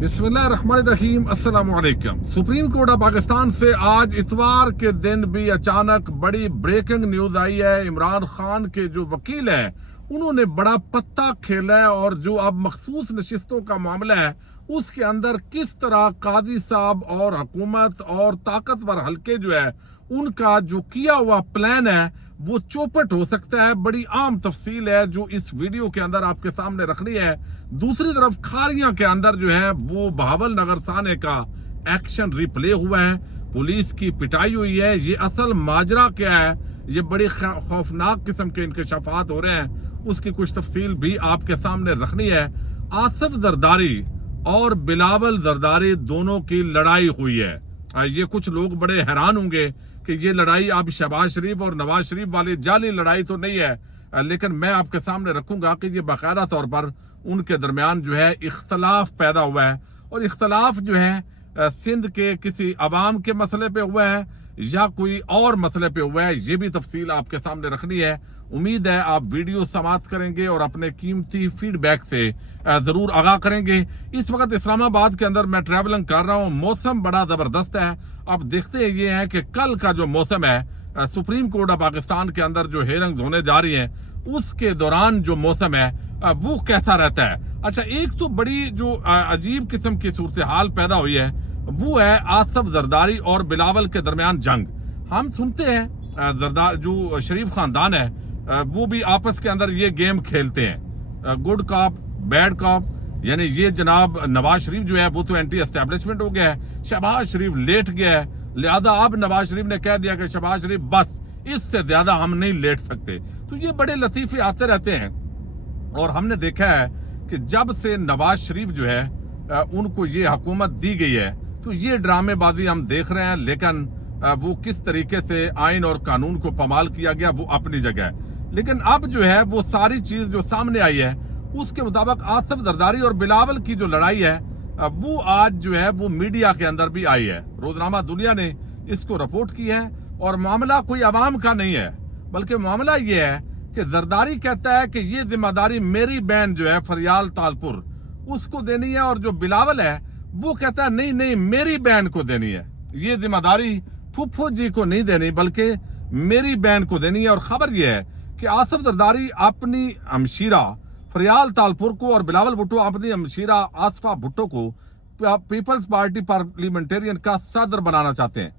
बिस्मिल्लाहिर्रहमानिर्रहीम, अस्सलाम वालेकुम। सुप्रीम कोर्ट ऑफ पाकिस्तान से आज इतवार के दिन भी अचानक बड़ी ब्रेकिंग न्यूज आई है। इमरान खान के जो वकील हैं उन्होंने बड़ा पत्ता खेला है और जो अब मखसूस नशिस्तों का मामला है उसके अंदर किस तरह काजी साहब और हुकूमत और ताकतवर हल्के जो है उनका जो किया हुआ प्लान है वो चौपट हो सकता है। बड़ी आम तफसील है जो इस वीडियो के अंदर आपके सामने रखनी है। दूसरी तरफ खारियां के अंदर जो है वो बहावल नगर थाने का एक्शन रिप्ले हुआ है, पुलिस की पिटाई हुई है। ये असल माजरा क्या है, ये बड़ी खौफनाक किस्म के इंकशाफात हो रहे हैं, उसकी कुछ तफसील भी आपके सामने रखनी है। आसिफ जरदारी और बिलावल जरदारी दोनों की लड़ाई हुई है। ये कुछ लोग बड़े हैरान होंगे कि ये लड़ाई अब शहबाज शरीफ और नवाज शरीफ वाली जाली लड़ाई तो नहीं है, लेकिन मैं आपके सामने रखूंगा कि ये बाकायदा तौर पर उनके दरमियान जो है इख्तलाफ पैदा हुआ है और इख्तलाफ जो है सिंध के किसी अवाम के मसले पे हुआ है या कोई और मसले पे हुआ है, ये भी तफसील आपके सामने रखनी है। उम्मीद है आप वीडियो समाप्त करेंगे और अपने कीमती फीडबैक से जरूर आगाह करेंगे। इस वक्त इस्लामाबाद के अंदर मैं ट्रैवलिंग कर रहा हूँ, मौसम बड़ा जबरदस्त है। अब देखते ये है कि कल का जो मौसम है सुप्रीम कोर्ट ऑफ पाकिस्तान के अंदर जो हेयरिंग्स होने जा रही हैं उसके दौरान जो मौसम है वो कैसा रहता है। अच्छा, एक तो बड़ी जो अजीब किस्म की सूरत हाल पैदा हुई है वो है आसिफ जरदारी और बिलावल के दरमियान जंग। हम सुनते हैं जरदार जो शरीफ खानदान है वो भी आपस के अंदर ये गेम खेलते हैं, गुड कॉप बैड कॉप। यानी ये जनाब नवाज शरीफ जो है वो तो एंटी एस्टेब्लिशमेंट हो गया है, शहबाज शरीफ लेट गया है, लिहाजा अब नवाज शरीफ ने कह दिया कि शहबाज शरीफ बस इससे ज्यादा हम नहीं लेट सकते। तो ये बड़े लतीफे आते रहते हैं और हमने देखा है कि जब से नवाज शरीफ जो है उनको ये हुकूमत दी गई है तो ये ड्रामेबाजी हम देख रहे हैं, लेकिन वो किस तरीके से आइन और कानून को पमाल किया गया वो अपनी जगह है। लेकिन अब जो है वो सारी चीज जो सामने आई है उसके मुताबिक आसिफ जरदारी और बिलावल की जो लड़ाई है वो आज जो है वो मीडिया के अंदर भी आई है। रोजनामा दुनिया ने इसको रिपोर्ट की है और मामला कोई अवाम का नहीं है, बल्कि मामला ये है कि जरदारी कहता है कि ये जिम्मेदारी मेरी बहन जो है फरियाल तालपुर उसको देनी है और जो बिलावल है वो कहता है नहीं नहीं मेरी बहन को देनी है, ये जिम्मेदारी फुफ्फो जी को नहीं देनी बल्कि मेरी बहन को देनी है। और खबर ये है कि आसिफ जरदारी अपनी हमशीरा फरियाल तालपुर को और बिलावल भुट्टो अपनी हमशीरा आसफा भुट्टो को पीपल्स पार्टी पार्लियामेंटेरियन का सदर बनाना चाहते हैं।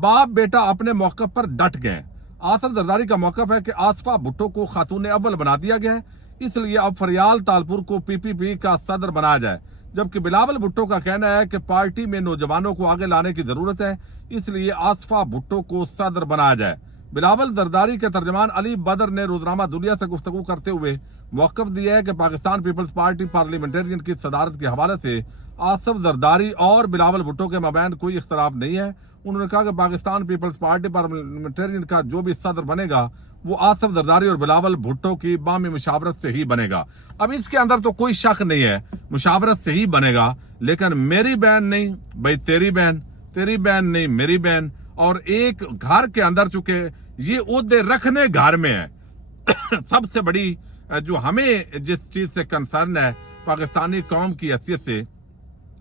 बाप बेटा अपने मौके पर डट गए। आसिफ जरदारी का मौकफ है कि आसफा भुट्टो को खातून अव्वल बना दिया गया है, इसलिए अब फरियाल तालपुर को पीपीपी का सदर बनाया जाए, जबकि बिलावल भुट्टो का कहना है कि पार्टी में नौजवानों को आगे लाने की जरूरत है, इसलिए आसफा भुट्टो को सदर बनाया जाए। बिलावल जरदारी के तर्जमान अली बदर ने रोजनामा दुनिया से गुफ्तगू करते हुए मौकफ दिया है कि पाकिस्तान पीपल्स पार्टी पार्लियामेंटेरियन की सदारत के हवाले से आसिफ जरदारी और बिलावल भुट्टो के मबैन कोई इख्तलाफ नहीं है। उन्होंने कहा कि पाकिस्तान पीपल्स पार्टी पार्लियामेंटेरियन का जो भी सदर बनेगा वो आसिफ जरदारी और बिलावल भुट्टो की बामी मुशावरत से ही बनेगा। अब इसके अंदर तो कोई शक नहीं है, मुशावरत से ही बनेगा, लेकिन मेरी बहन नहीं भाई तेरी बहन, तेरी बहन नहीं मेरी बहन। और एक घर के अंदर चुके ये ओहदे रखने घर में है। सबसे बड़ी जो हमें जिस चीज से कंसर्न है पाकिस्तानी कौम की हैसियत से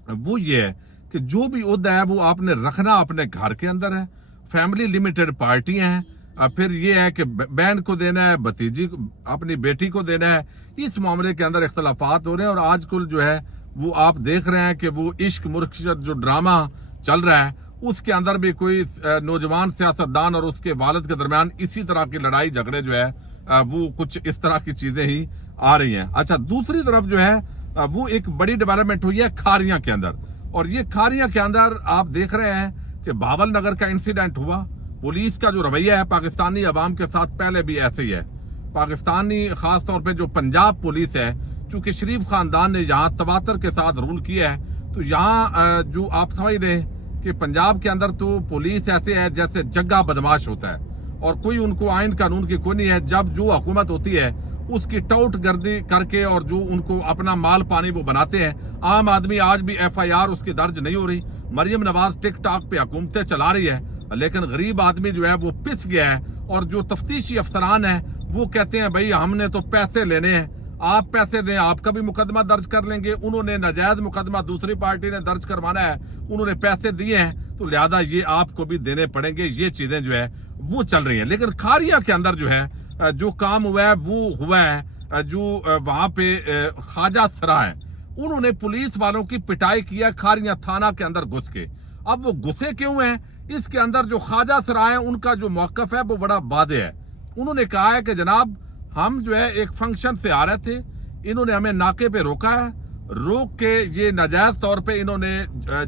वो ये है कि जो भी ओहदा है वो आपने रखना अपने घर के अंदर है। फैमिली लिमिटेड पार्टियां हैं, फिर ये है कि बहन को देना है, भतीजी अपनी बेटी को देना है। इस मामले के अंदर इख्तलाफात हो रहे हैं और आजकल जो है वो आप देख रहे हैं कि वो इश्क मुर्शिद जो ड्रामा चल रहा है उसके अंदर भी कोई नौजवान सियासतदान और उसके वालिद के दरमियान इसी तरह की लड़ाई झगड़े जो है वो कुछ इस तरह की चीजें ही आ रही हैं। अच्छा, दूसरी तरफ जो है वो एक बड़ी डेवलपमेंट हुई है खारियां के अंदर, और ये खारियां के अंदर आप देख रहे हैं कि बहावल नगर का इंसिडेंट हुआ। पुलिस का जो रवैया है पाकिस्तानी अवाम के साथ पहले भी ऐसे ही है। पाकिस्तानी खास तौर पे जो पंजाब पुलिस है, चूंकि शरीफ खानदान ने यहाँ तवातर के साथ रूल किया है तो यहाँ जो आप समझ रहे कि पंजाब के अंदर तो पुलिस ऐसे है जैसे जग्गा बदमाश होता है और कोई उनको आइन कानून की कोई नहीं है। जब जो हुकूमत होती है उसकी टौट गर्दी करके और जो उनको अपना माल पानी वो बनाते हैं। आम आदमी आज भी FIR उसकी दर्ज नहीं हो रही। मरियम नवाज टिक टॉक पे हुकूमतें चला रही है, लेकिन गरीब आदमी जो है वो पिस गया है और जो तफ्तीशी अफसरान है वो कहते हैं भाई हमने तो पैसे लेने हैं, آپ پیسے دیں آپ کا بھی مقدمہ درج کر لیں گے. انہوں نے ناجائز مقدمہ دوسری پارٹی نے درج کروانا ہے, انہوں نے پیسے دیے ہیں تو لہذا یہ آپ کو بھی دینے پڑیں گے. یہ چیزیں جو ہے وہ چل رہی ہیں. لیکن کھاریا کے اندر جو ہے جو کام ہوا ہے وہ ہوا ہے. جو وہاں پہ خواجہ سرا ہے انہوں نے پولیس والوں کی پٹائی کیا کھاریا تھانہ کے اندر گھس کے. اب وہ گھسے کیوں ہیں؟ اس کے اندر جو خواجہ سرا ہے ان کا جو موقف ہے وہ بڑا واضح ہے. انہوں نے کہا ہے کہ جناب ہم جو ہے ایک فنکشن سے آ رہے تھے, انہوں نے ہمیں ناکے پہ روکا ہے, روک کے یہ ناجائز طور پہ انہوں نے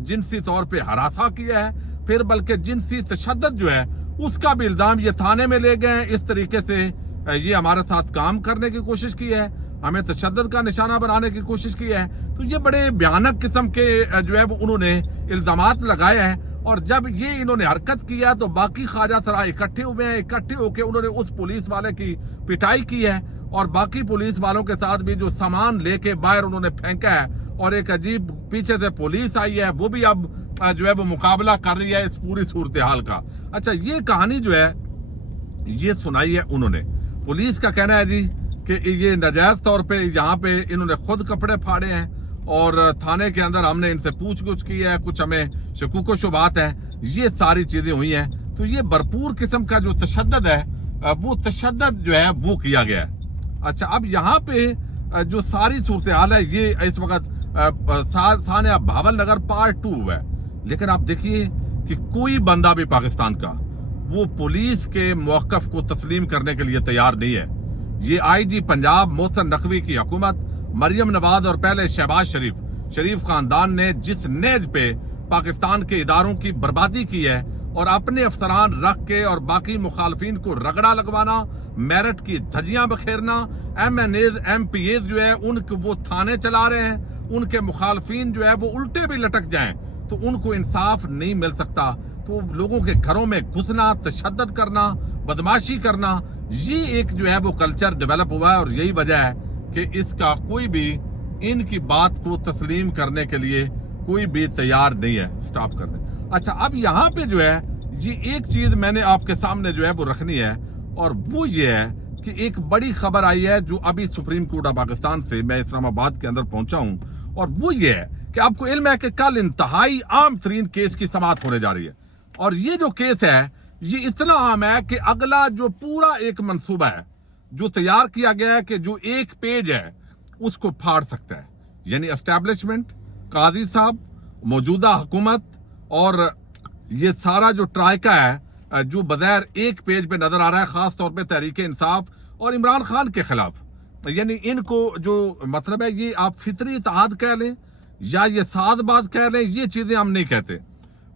جنسی طور پہ ہراساں کیا ہے, پھر بلکہ جنسی تشدد جو ہے اس کا بھی الزام یہ تھانے میں لے گئے ہیں. اس طریقے سے یہ ہمارے ساتھ کام کرنے کی کوشش کی ہے, ہمیں تشدد کا نشانہ بنانے کی کوشش کی ہے. تو یہ بڑے بھیانک قسم کے جو ہے وہ انہوں نے الزامات لگائے ہیں. اور جب یہ انہوں نے حرکت کیا تو باقی خواجہ سرا اکٹھے ہوئے ہیں, اکٹھے ہو کے انہوں نے اس پولیس والے کی پٹائی کی ہے اور باقی پولیس والوں کے ساتھ بھی جو سامان لے کے باہر انہوں نے پھینکا ہے. اور ایک عجیب پیچھے سے پولیس آئی ہے, وہ بھی اب جو ہے وہ مقابلہ کر رہی ہے اس پوری صورتحال کا. اچھا یہ کہانی جو ہے یہ سنائی ہے انہوں نے. پولیس کا کہنا ہے جی کہ یہ ناجائز طور پہ یہاں پہ انہوں نے خود کپڑے پھاڑے ہیں اور تھانے کے اندر ہم نے ان سے پوچھ گچھ کی ہے, کچھ ہمیں شکوک و شبہات ہیں, یہ ساری چیزیں ہوئی ہیں. تو یہ بھرپور قسم کا جو تشدد ہے وہ تشدد جو ہے وہ کیا گیا ہے. اچھا اب یہاں پہ جو ساری صورتحال ہے یہ اس وقت تھانہ بھاول نگر پارٹ 2 ہوا ہے. لیکن آپ دیکھیے کہ کوئی بندہ بھی پاکستان کا وہ پولیس کے موقف کو تسلیم کرنے کے لیے تیار نہیں ہے. یہ آئی جی پنجاب محسن نقوی کی حکومت, مریم نواز اور پہلے شہباز شریف خاندان نے جس نیز پہ پاکستان کے اداروں کی بربادی کی ہے اور اپنے افسران رکھ کے اور باقی مخالفین کو رگڑا لگوانا, میرٹ کی دھجیاں بکھیرنا, M N As M P As جو ہے ان کو وہ تھانے چلا رہے ہیں, ان کے مخالفین جو ہے وہ الٹے بھی لٹک جائیں تو ان کو انصاف نہیں مل سکتا. تو لوگوں کے گھروں میں گھسنا, تشدد کرنا, بدماشی کرنا, یہ ایک جو ہے وہ کلچر ڈیولپ ہوا ہے. اور یہی وجہ ہے کہ اس کا کوئی بھی ان کی بات کو تسلیم کرنے کے لیے کوئی بھی تیار نہیں ہے. سٹاپ کر دیں. اچھا اب یہاں پہ جو ہے یہ ایک چیز میں نے آپ کے سامنے جو ہے وہ رکھنی ہے, اور وہ یہ ہے کہ ایک بڑی خبر آئی ہے جو ابھی سپریم کورٹ آف پاکستان سے میں اسلام آباد کے اندر پہنچا ہوں, اور وہ یہ ہے کہ آپ کو علم ہے کہ کل انتہائی عام ترین کیس کی سماعت ہونے جا رہی ہے. اور یہ جو کیس ہے یہ اتنا عام ہے کہ اگلا جو پورا ایک منصوبہ ہے جو تیار کیا گیا ہے کہ جو ایک پیج ہے اس کو پھاڑ سکتا ہے. یعنی اسٹیبلشمنٹ, قاضی صاحب, موجودہ حکومت اور یہ سارا جو ٹرائکا ہے جو بظاہر ایک پیج پہ نظر آ رہا ہے, خاص طور پہ تحریک انصاف اور عمران خان کے خلاف. یعنی ان کو جو مطلب ہے یہ آپ فطری اتحاد کہہ لیں یا یہ ساز باز کہہ لیں, یہ چیزیں ہم نہیں کہتے.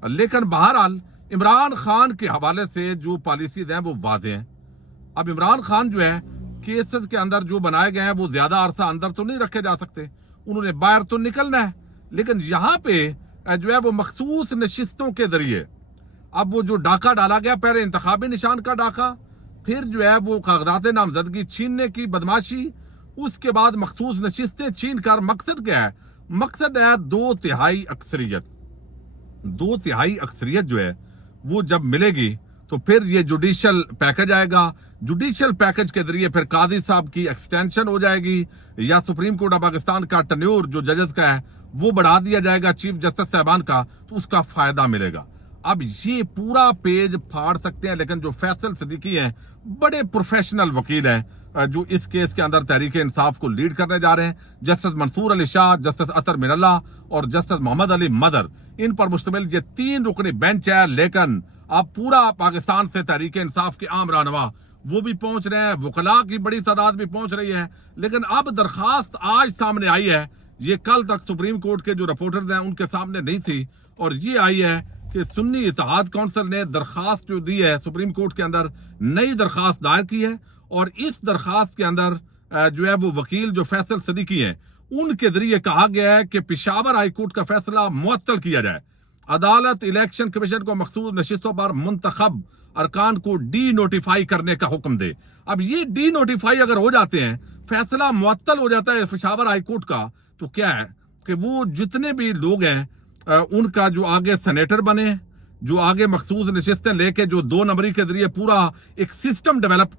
لیکن بہرحال عمران خان کے حوالے سے جو پالیسیز ہیں وہ واضح ہیں. اب عمران خان جو ہے کیسز کے اندر جو بنائے گئے ہیں وہ زیادہ عرصہ اندر تو نہیں رکھے جا سکتے, انہوں نے باہر تو نکلنا ہے. لیکن یہاں پہ جو ہے وہ مخصوص نشستوں کے ذریعے اب وہ جو ڈاکہ ڈالا گیا, پہلے انتخابی نشان کا ڈاکہ, پھر جو ہے وہ کاغذات نامزدگی چھیننے کی بدماشی, اس کے بعد مخصوص نشستیں چھین کر مقصد کیا ہے؟ مقصد ہے 2/3 اکثریت. 2/3 اکثریت جو ہے وہ جب ملے گی تو پھر یہ جوڈیشل پیکج آئے گا. جوڈیشل پیکج کے ذریعے پھر قاضی صاحب کی ایکسٹینشن ہو جائے گی, یا سپریم کورٹ آف پاکستان کا ٹنیور جو ججز کا ہے وہ بڑھا دیا جائے گا چیف جسٹس صاحبان کا, تو اس کا فائدہ ملے گا. اب یہ پورا پیج پھاڑ سکتے ہیں. لیکن جو فیصل صدیقی ہیں بڑے پروفیشنل وکیل ہیں جو اس کیس کے اندر تحریک انصاف کو لیڈ کرنے جا رہے ہیں, جسٹس منصور علی شاہ, جسٹس اطہر من اللہ اور جسٹس محمد علی مدر, ان پر مشتمل یہ 3 رکنی بینچ ہے. لیکن اب پورا پاکستان سے تحریک انصاف کے عام رہنما وہ بھی پہنچ رہے ہیں, وکلاء کی بڑی تعداد بھی پہنچ رہی ہے. لیکن اب درخواست آج سامنے آئی ہے, یہ کل تک سپریم کورٹ کے جو رپورٹرز ہیں ان کے سامنے نہیں تھی, اور یہ آئی ہے کہ سنی اتحاد کونسل نے درخواست جو دی ہے سپریم کورٹ کے اندر, نئی درخواست دائر کی ہے. اور اس درخواست کے اندر جو ہے وہ وکیل جو فیصل صدیقی ہیں ان کے ذریعے کہا گیا ہے کہ پشاور ہائی کورٹ کا فیصلہ معطل کیا جائے, عدالت الیکشن کمیشن کو مخصوص نشستوں پر منتخب ارکان کو ڈی نوٹیفائی کرنے کا حکم دے. اب یہ ڈی نوٹیفائی اگر ہو جاتے ہیں, فیصلہ معطل ہو جاتا ہے پشاور ہائی کورٹ کا, تو کیا ہے کہ وہ جتنے بھی لوگ ہیں ان کا جو آگے سینیٹر بنے जो आगे मखसूस नशिस्तें लेके जो 2 नंबरी के जरिए पूरा एक सिस्टम डेवलप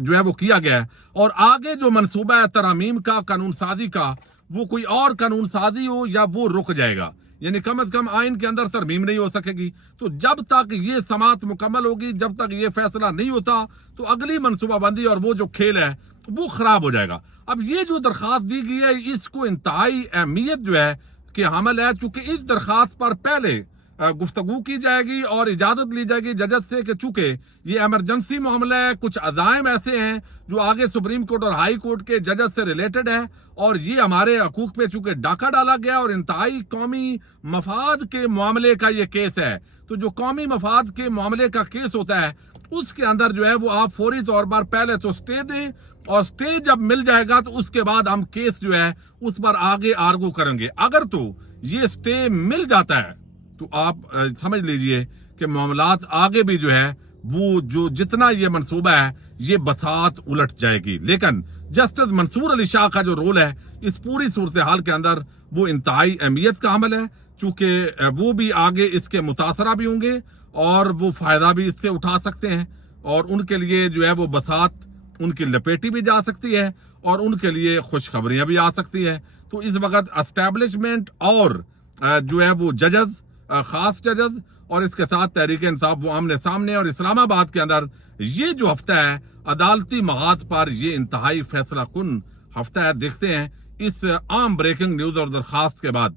जो है वो किया गया है, और आगे जो मनसूबा है तरमीम का, कानून साजी का, वो कोई और कानून साजी हो या वो रुक जाएगा, यानी कम अज कम आइन के अंदर तरमीम नहीं हो सकेगी। तो जब तक ये समात मुकम्मल होगी, जब तक ये फैसला नहीं होता, तो अगली मनसूबाबंदी और वो जो खेल है वो खराब हो जाएगा। अब ये जो दरखास्त दी गई है, इसको इंतहाई अहमियत जो है कि हमल है, चूंकि इस दरखास्त पर पहले गुफ्तगू की जाएगी और इजाजत ली जाएगी जजत से कि चूंकि ये इमरजेंसी मामला है, कुछ अज़ाइम ऐसे हैं जो आगे सुप्रीम कोर्ट और हाई कोर्ट के जजत से रिलेटेड है, और ये हमारे हकूक पे चूंकि डाका डाला गया और इंतहाई कौमी मफाद के मामले का ये केस है, तो जो कौमी मफाद के मामले का केस होता है उसके अंदर जो है वो आप फौरी तौर पर पहले तो स्टे दें, और स्टे जब मिल जाएगा तो उसके बाद हम केस जो है उस पर आगे आर्गू करेंगे। अगर तो ये स्टे मिल जाता है तो आप समझ लीजिए कि मामलात आगे भी जो है वो जो जितना ये मंसूबा है ये बसात उलट जाएगी। लेकिन जस्टिस मंसूर अली शाह का जो रोल है इस पूरी सूरत हाल के अंदर वो इंतहाई अहमियत का अमल है, चूंकि वो भी आगे इसके मुतासरा भी होंगे और वो फायदा भी इससे उठा सकते हैं, और उनके लिए जो है वो बसात उनकी लपेटी भी जा सकती है और उनके लिए खुशखबरियां भी आ सकती है। तो इस वक्त एस्टैब्लिशमेंट और जो है वो जजज, खास जजज और इसके साथ तहरीक इंसाफ वो आमने सामने, और इस्लामाबाद के अंदर ये जो हफ्ता है अदालती मगाज पर ये इंतहाई फैसला कुन हफ्ता है। देखते हैं इस आम ब्रेकिंग न्यूज और दरखास्त के बाद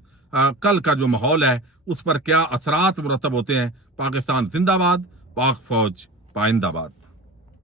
कल का जो माहौल है उस पर क्या असरात मुरतब होते हैं। पाकिस्तान जिंदाबाद, पाक फौज पाइंदाबाद।